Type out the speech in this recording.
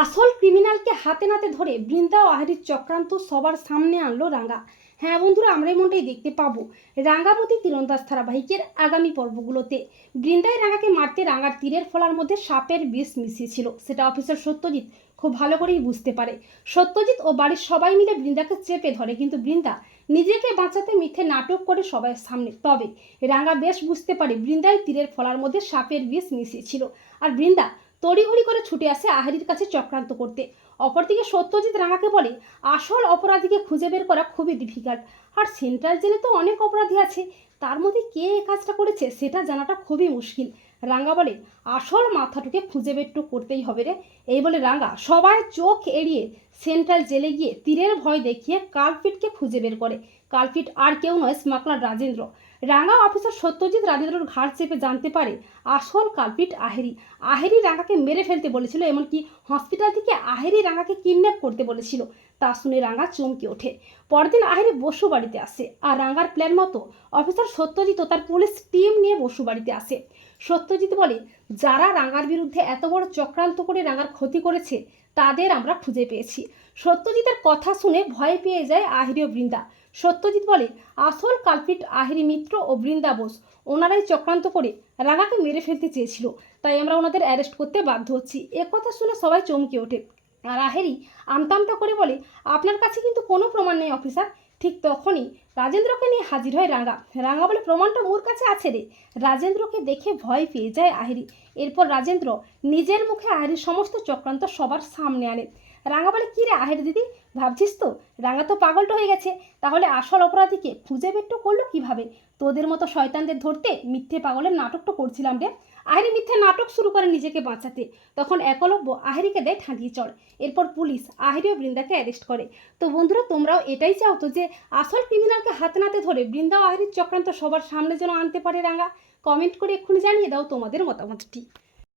আসল ক্রিমিনালকে হাতে নাতে ধরে বৃন্দা আহারির চক্রান্ত সবার সামনে আনলো রাঙ্গা। হ্যাঁ বন্ধুরা, আমরা এমনটাই দেখতে পাবো। রাঙ্গামতি তীরন্দাজ ধারাবাহিকের আগামী পর্বগুলোতে বৃন্দায় রাঙ্গাকে মারতে রাঙ্গার তীরের ফলার মধ্যে সাপের বিষ মিশিয়েছিল। সেটা অফিসার সত্যজিৎ খুব ভালো করেই বুঝতে পারে। সত্যজিৎ ও বাড়ির সবাই মিলে বৃন্দাকে চেপে ধরে, কিন্তু বৃন্দা নিজেকে বাঁচাতে মিথ্যে নাটক করে সবার সামনে। তবে রাঙ্গা বেশ বুঝতে পারে বৃন্দায় তীরের ফলার মধ্যে সাপের বিষ মিশিয়েছিল। আর বৃন্দা তড়িঘড়ি করে ছুটে আসে আহারির কাছে চক্রান্ত করতে। অপরদিকে সত্যজিৎ রাঙাকে বলে, আসল অপরাধীকে খুঁজে বের করা খুবই ডিফিকাল্ট আর সেন্ট্রাল জেলে তো অনেক অপরাধী আছে। তার মধ্যে কে কাজটা করেছে সেটা জানাটা খুবই মুশকিল। রাঙ্গা বলে, আসল মাথাটুকে খুঁজে তো করতেই হবে রে। এই বলে রাঙ্গা, সবাই চোখ এড়িয়ে সেন্ট্রাল জেলে গিয়ে তীরের ভয় দেখিয়ে কালপিটকে খুঁজে বের করে। কালপিট আর কেউ নয়, স্মাকলার রাজেন্দ্র। রাঙা অফিসার সত্যজিৎ রাজেন্দ্রর ঘাড় চেপে জানতে পারে, আসল কালপিট আহেরি। আহেরি রাঙাকে মেরে ফেলতে বলেছিল, এমনকি হসপিটাল থেকে আহেরি রাঙাকে কিডন্যাপ করতে বলেছিল। তা শুনে রাঙা চমকে ওঠে। পরদিন আহেরি বসু বাড়িতে আসে। আর রাঙার প্ল্যান মতো অফিসার সত্যজিৎ তার পুলিশ টিম নিয়ে বসু বাড়িতে আসে। সত্যজিৎ বলে, যারা রাঙার বিরুদ্ধে এত বড় চক্রান্ত করে রাঙার ক্ষতি করেছে, তাদের আমরা খুঁজে পেয়েছি। সত্যজিতের কথা শুনে ভয় পেয়ে যায় আহিরি ও বৃন্দা। সত্যজিৎ বলে, আসল কালপিট আহিরি মিত্র ও বৃন্দা বোস। ওনারাই চক্রান্ত করে রাঙাকে মেরে ফেলতে চেয়েছিল। তাই আমরা ওনাদের অ্যারেস্ট করতে বাধ্য হচ্ছি। এ কথা শুনে সবাই চমকে ওঠে। আর আহেরি আমতামটা করে বলে, আপনার কাছে কিন্তু কোনো প্রমাণ নেই অফিসার ঠিক তখনই রাজেন্দ্রকে নিয়ে হাজির হয় রাঙা। রাঙা বলে, প্রমাণটা মোর কাছে আছে রে। রাজেন্দ্রকে দেখে ভয় পেয়ে যায় আহিরি। এরপর রাজেন্দ্র নিজের মুখে আহিরির সমস্ত চক্রান্ত সবার সামনে আনে। রাঙা বলে, কী রে আহের দিদি? ভাবছিস তো? রাঙা তো পাগলটা হয়ে গেছে। তাহলে আসল অপরাধীকে খুঁজে বেরটো করল কীভাবে? তোদের মতো শয়তানদের ধরতে মিথ্যে পাগলের নাটকটা করছিলাম রে। আহেরি মিথ্যে নাটক শুরু করে নিজেকে বাঁচাতে। তখন একলব্য আহেরিকে দেয় ঠাঁটিয়ে চড় এরপর পুলিশ আহেরি ও বৃন্দাকে অ্যারেস্ট করে। তো বন্ধুরা, তোমরাও এটাই চাও তো যে, আসল ক্রিমিনালকে হাতে নাতে ধরে বৃন্দা ও আহেরির চক্রান্ত সবার সামনে যেন আনতে পারে রাঙা? কমেন্ট করে এক্ষুনি জানিয়ে দাও তোমাদের মতামতটি।